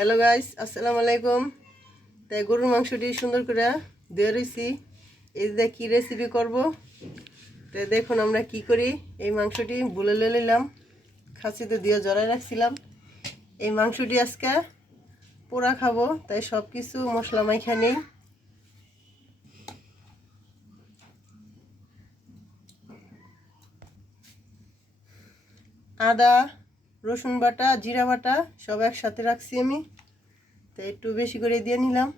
Hello guys, আসসালামু আলাইকুম। তাই গরুর মাংসটি সুন্দর করে দিয়ে রয়েছি। এই যে কী রেসিপি করব, তাই দেখুন আমরা কি করি। এই মাংসটি বুলে নিলাম, খাসিতে দিয়ে জড়াই রাখছিলাম। এই মাংসটি আজকে পোড়া খাবো, তাই সব কিছু মশলা মাইখা নেই। আদা, রসুন বাটা, জিরা বাটা সব একসাথে রাখছি আমি, তাই একটু বেশি করে দিয়ে নিলাম।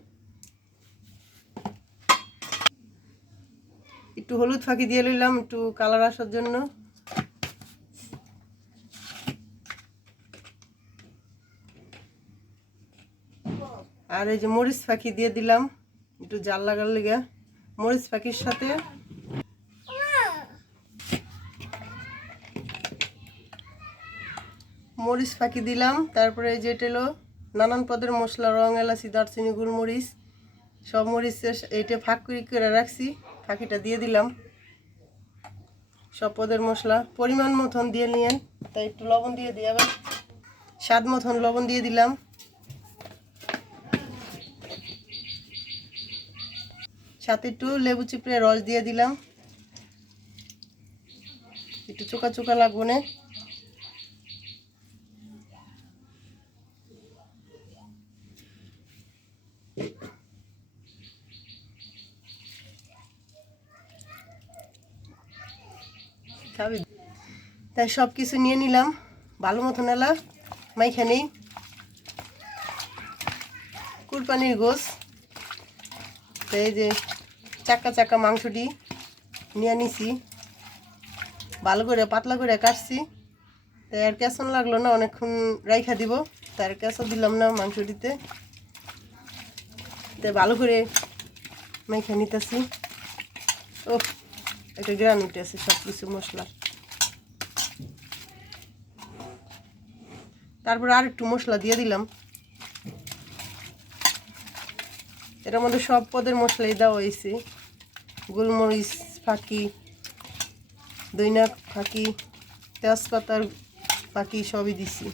একটু হলুদ ফাঁকি দিয়ে নিলাম একটু কালার আসার জন্য। আর এই যে মরিচ ফাঁকি দিয়ে দিলাম একটু জাল লাগার লেগে। মরিচ ফাঁকির সাথে মরিচ ফাঁকি দিলাম। তারপরে এই যে তেলো নানান পদের মশলা, রং, এলাচি, দারচিনি, গোলমরিচ সব মরিচের এইটা ফাঁক করে রাখছি, ফাঁকিটা দিয়ে দিলাম। সব পদের মশলা পরিমাণ মতন দিয়ে নিয়েন, তাই একটু লবণ দিয়ে দিয়ে আবার স্বাদ মতন লবণ দিয়ে দিলাম। সাথে একটু লেবু চিপড়ে রস দিয়ে দিলাম, একটু চোকা চোকা লাগবো না। তাই সব কিছু নিয়ে নিলাম, ভালো মতন এলা মাইখা নেই। কুরবানির গোশ, তাই এই যে চাক্কা চাক্কা মাংসটি নিয়ে নিছি, ভালো করে পাতলা করে কাটছি। তাই আর কেঁচন লাগলো না, অনেকক্ষণ রাইখা দিব, তার কেঁচো দিলাম না মাংসটিতে। তাই ভালো করে মাইখা নিতেছি। ও একটা গ্রান উঠে আছে সব কিছু মশলা। তারপর আর একটু মশলা দিয়ে দিলাম। এটার মধ্যে সব পদের মশলাই দেওয়া হয়েছে, গোলমরিচ ফাঁকি, দইনা ফাঁকি, তেজপাতার ফাঁকি সবই দিছি।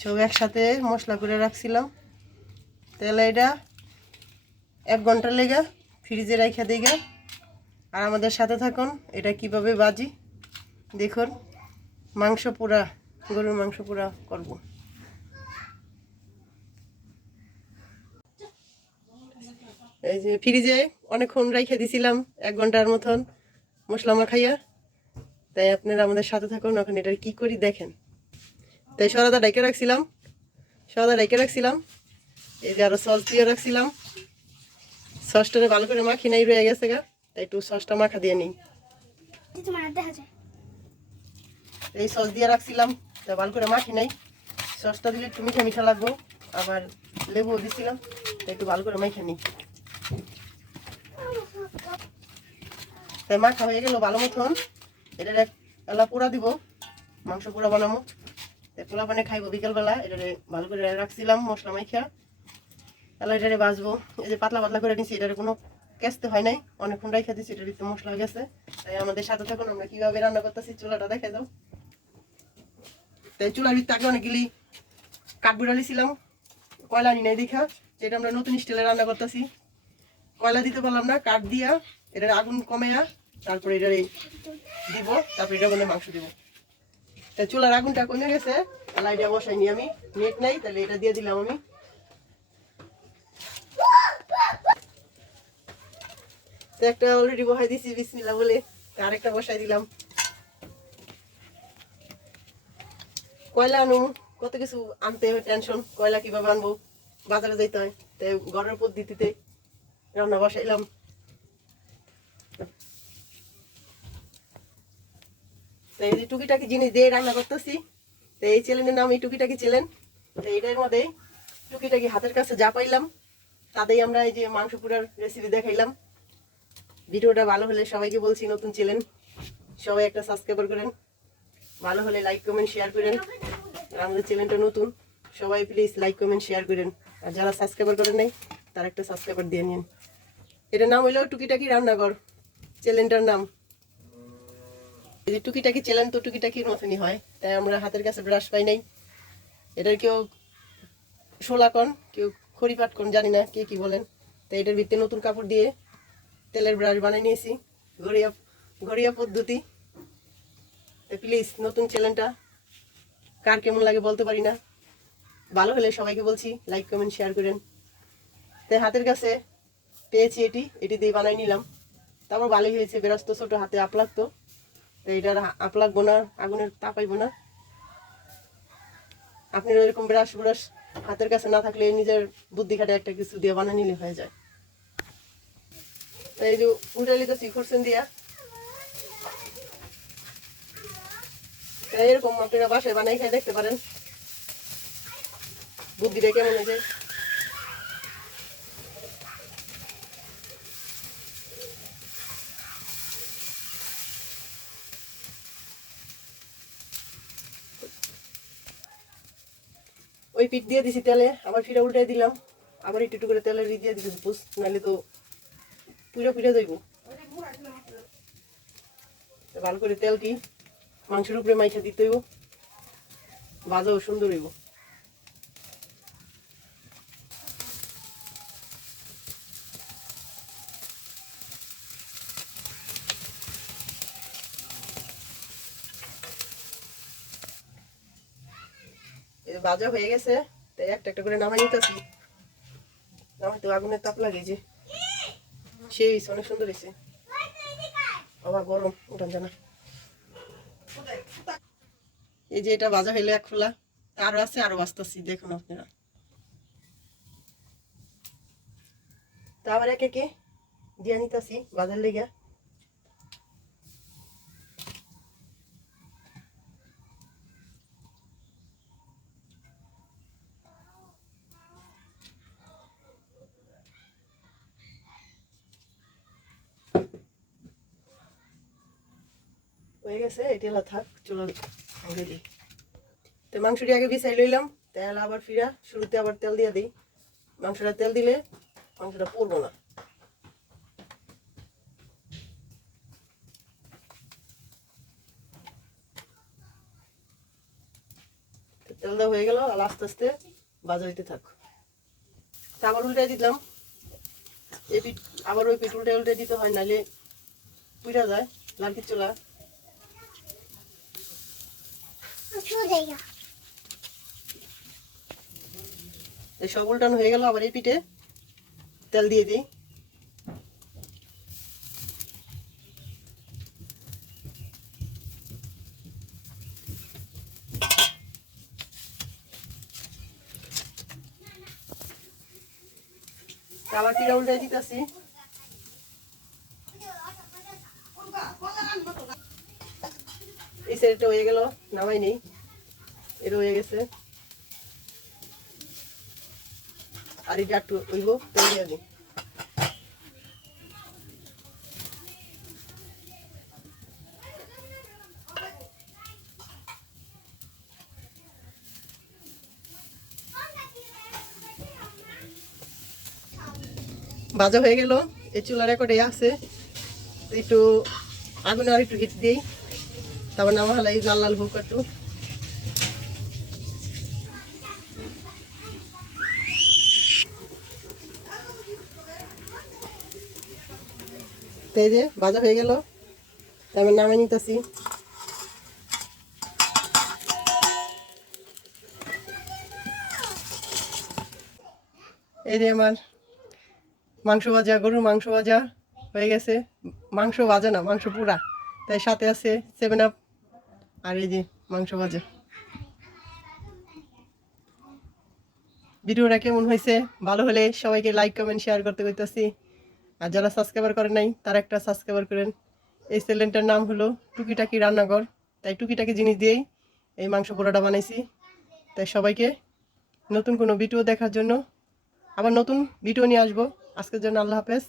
সব একসাথে মশলা করে রাখছিলাম। তাহলে এটা 1 ঘন্টার লেগে ফ্রিজে রাখা দিই। আর আমাদের সাথে থাকুন, এটা কিভাবে ভাজি দেখুন। মাংস পোড়া, গরুর মাংস পোড়া করব। এই যে ফ্রিজে অনেকক্ষণ রেখে দিছিলাম, 1 ঘন্টার মতন মশলা মাখাইয়া। তাই আপনারা আমাদের সাথে থাকুন, এখন এটা কি করি দেখেন। তাই সরাদা ডেকে রাখছিলাম, এই যে আরো সস দিয়ে রাখছিলাম। সসটা ভালো করে মাখি নাই, রয়ে গেছে গা, তাই একটু সসটা মাখা দিয়ে নিই। এই সস দিয়ে রাখছিলাম, তাই ভালো করে মাখি নাই। সসটা দিলে একটু মিঠা মিঠা লাগবো, আবার লেবুও দিছিলাম, তাই একটু ভালো করে মাখা নিই। তাই মাখা হয়ে গেল ভালো মতন। এটার এলা পোড়া দিব, মাংস পোড়া বানাবো। তাই পোড়া বানিয়ে খাইবো বিকেলবেলা। এটারে ভালো করে রাখছিলাম মশলা মাইখা, এলা এটারে বাজবো। এই যে পাতলা পাতলা করে নিচ্ছি, এটারে কোনো কেসতে হয় নাই, অনেকক্ষণ রাইখা দিচ্ছি, এটার একটু মশলা গেছে। তাই আমাদের সাথে থাকুন, আমরা কীভাবে রান্না করতেছি চুলাটা দেখে যাও। তাই চুলার ভিতরে আগে অনেকগুলি কাঠ বুড়ালিছিলাম, কয়লা আনি নাই দেখা, যেটা আমরা নতুন স্টাইলে রান্না করতেছি। কয়লা দিতে পারলাম না, কাঠ দিয়া এটার আগুন কমাইয়া তারপরে এটা দিব, তারপরে এটা বলে মাংস দিব। তাই চুলার আগুনটা কমে গেছে, লাইটটা বসাইনি আমি, নেট নাই, তাহলে এটা দিয়ে দিলাম আমি। একটা অলরেডি বসাই দিছি বিসমিল্লাহ বলে, আরেকটা বসাই দিলাম। কয়লা আনু, কত কিছু আনতে হয়, টেনশন। কয়লা কিভাবে আনবো, বাজারে যাইতে হয়, তাই ঘরের পদ্ধতিতে রান্না বসাইলাম। তাই এই যে টুকিটাকি জিনিস দিয়ে রান্না করতেছি। তো এই চ্যানেলের নাম এই টুকিটাকি চ্যানেল। তো এইটার মধ্যে টুকিটাকি হাতের কাছে যা পাইলাম তাতেই আমরা এই যে মাংস পোড়ার রেসিপি দেখাইলাম। ভিডিওটা ভালো হলে সবাইকে বলছি, নতুন চ্যানেল, সবাই একটা সাবস্ক্রাইব করেন। ভালো হলে লাইক কমেন্ট শেয়ার করেন। আর আমাদের চ্যানেলটা নতুন, সবাই প্লিজ লাইক কমেন্ট শেয়ার করেন। আর যারা সাবস্ক্রাইব করেন নাই তারা একটা সাবস্ক্রাইব দিয়ে নিন। এটার নাম হইলো টুকিটাকি রান্নাঘর, চ্যানেলটার নাম। এই যে টুকিটাকি চ্যানেল তো টুকিটাকির মতনই হয়, তাই আমরা হাতের কাছে ব্রাশ পাই নাই। এটার কেউ শোলা কন, কেউ খড়িপাট কন, জানি না কে কি বলেন। তো এটার ভিতরে নতুন কাপড় দিয়ে তেলের ব্রাশ বানিয়ে নিয়েছি, ঘড়িয়া ঘড়িয়া পদ্ধতি। তো প্লিজ নতুন চ্যানেলটা কার কেমন লাগে বলতে পারি না, ভালো হলে সবাইকে বলছি লাইক কমেন্ট শেয়ার করেন। তাই হাতের কাছে পেয়েছি, এটি দিয়ে বানাই নিলাম। তারপর ভালোই হয়েছে, বেরাস্ত ছোট হাতে আপ লাগতো, তো এটার আপ লাগবো না, আগুনের তাপাইবো না। আপনার এরকম ব্রাশ ব্রাশ হাতের কাছে না থাকলে নিজের বুদ্ধি খাটে একটা কিছু দিয়ে বানিয়ে নিলে হয়ে যায়। তাই এই যে উল্টে লিতেছি খুরসেন দিয়া। এরকম আপনারা বাসায় বানাই খেয়ে দেখতে পারেন, বুদ্ধিটা কেমন হয়েছে। ওই পিঠ দিয়ে দিছি তেলে, আবার ফিরে উল্টে দিলাম, আবার একটু একটু করে তেলের দিয়ে দিছি বুঝ, নাহলে তো পুজো পুজো যাইব। ভালো করে তেলটি মাংসের উপরে মাইখা দিতে হইব, ভাজাও সুন্দর হইব। ভাজা হয়ে গেছে, তাই একটা একটা করে নামাই নিতেছি। নামাই তো আগুনের তাপ লাগে, যে সেই অনেক সুন্দর হয়েছে। আবার গরম উঠান জানা। এই যে এটা ভাজা হইলে এক খোলা, আরো আছে, আরো বাঁচতেছি দেখুন আপনারা। তা আবার একে একে দিয়ে নিতেছি ভাজার লেগে। হয়ে গেছে, এটি থাক, চলো দিই। তো মাংসটি আগে বিছাই লইলাম, তেল আবার ফিরা শুরুতে আবার তেল দিয়ে দিই। মাংসটা তেল দিলে মাংসটা পড়বো না। তেল দেওয়া হয়ে গেল, আর আস্তে আস্তে ভাজা হইতে থাক। আবার উল্টে দিলাম, এই পিঠ আবার ওই পিঠ উল্টে উল্টে দিতে হয়, নাহলে পুড়া যায় লালকি চুলা। সব উল্টানো হয়ে গেল, আবার এই পিঠে তেল দিয়ে দিই। আবার পিঠা উল্টে দিতেছি। এই সাইডটা হয়ে গেল, নামাই নেই, এটা হয়ে গেছে। আর এটা একটু হইব, তেল দিয়ে দিই। ভাজা হয়ে গেল, এই চুলার রেকর্ডে আছে, একটু আগুনে আর একটু হিট দিই, তারপর নামা হালাই লাল লাল হোক একটু। এই যে ভাজা হয়ে গেল, তারপর নামাই নিতেছি। এই যে আমার মাংস ভাজা, গরুর মাংস ভাজা হয়ে গেছে। মাংস ভাজা না, মাংস পুরা, তাই সাথে আছে 7 আপ, আর এই যে মাংস ভাজা। ভিডিওটা কেমন হয়েছে, ভালো হলে সবাইকে লাইক কমেন্ট শেয়ার করতে কইতাছি। আর যারা সাবস্ক্রাইবার করেন নাই তারা একটা সাবস্ক্রাইবার করেন। এই চ্যানেলটার নাম হলো টুকিটাকি রান্নাঘর, তাই টুকিটাকি জিনিস দিয়েই এই মাংস পোড়াটা বানাইছি। তাই সবাইকে নতুন কোনো ভিডিও দেখার জন্য আবার নতুন ভিডিও নিয়ে আসবো। আজকের জন্য আল্লাহ হাফেজ।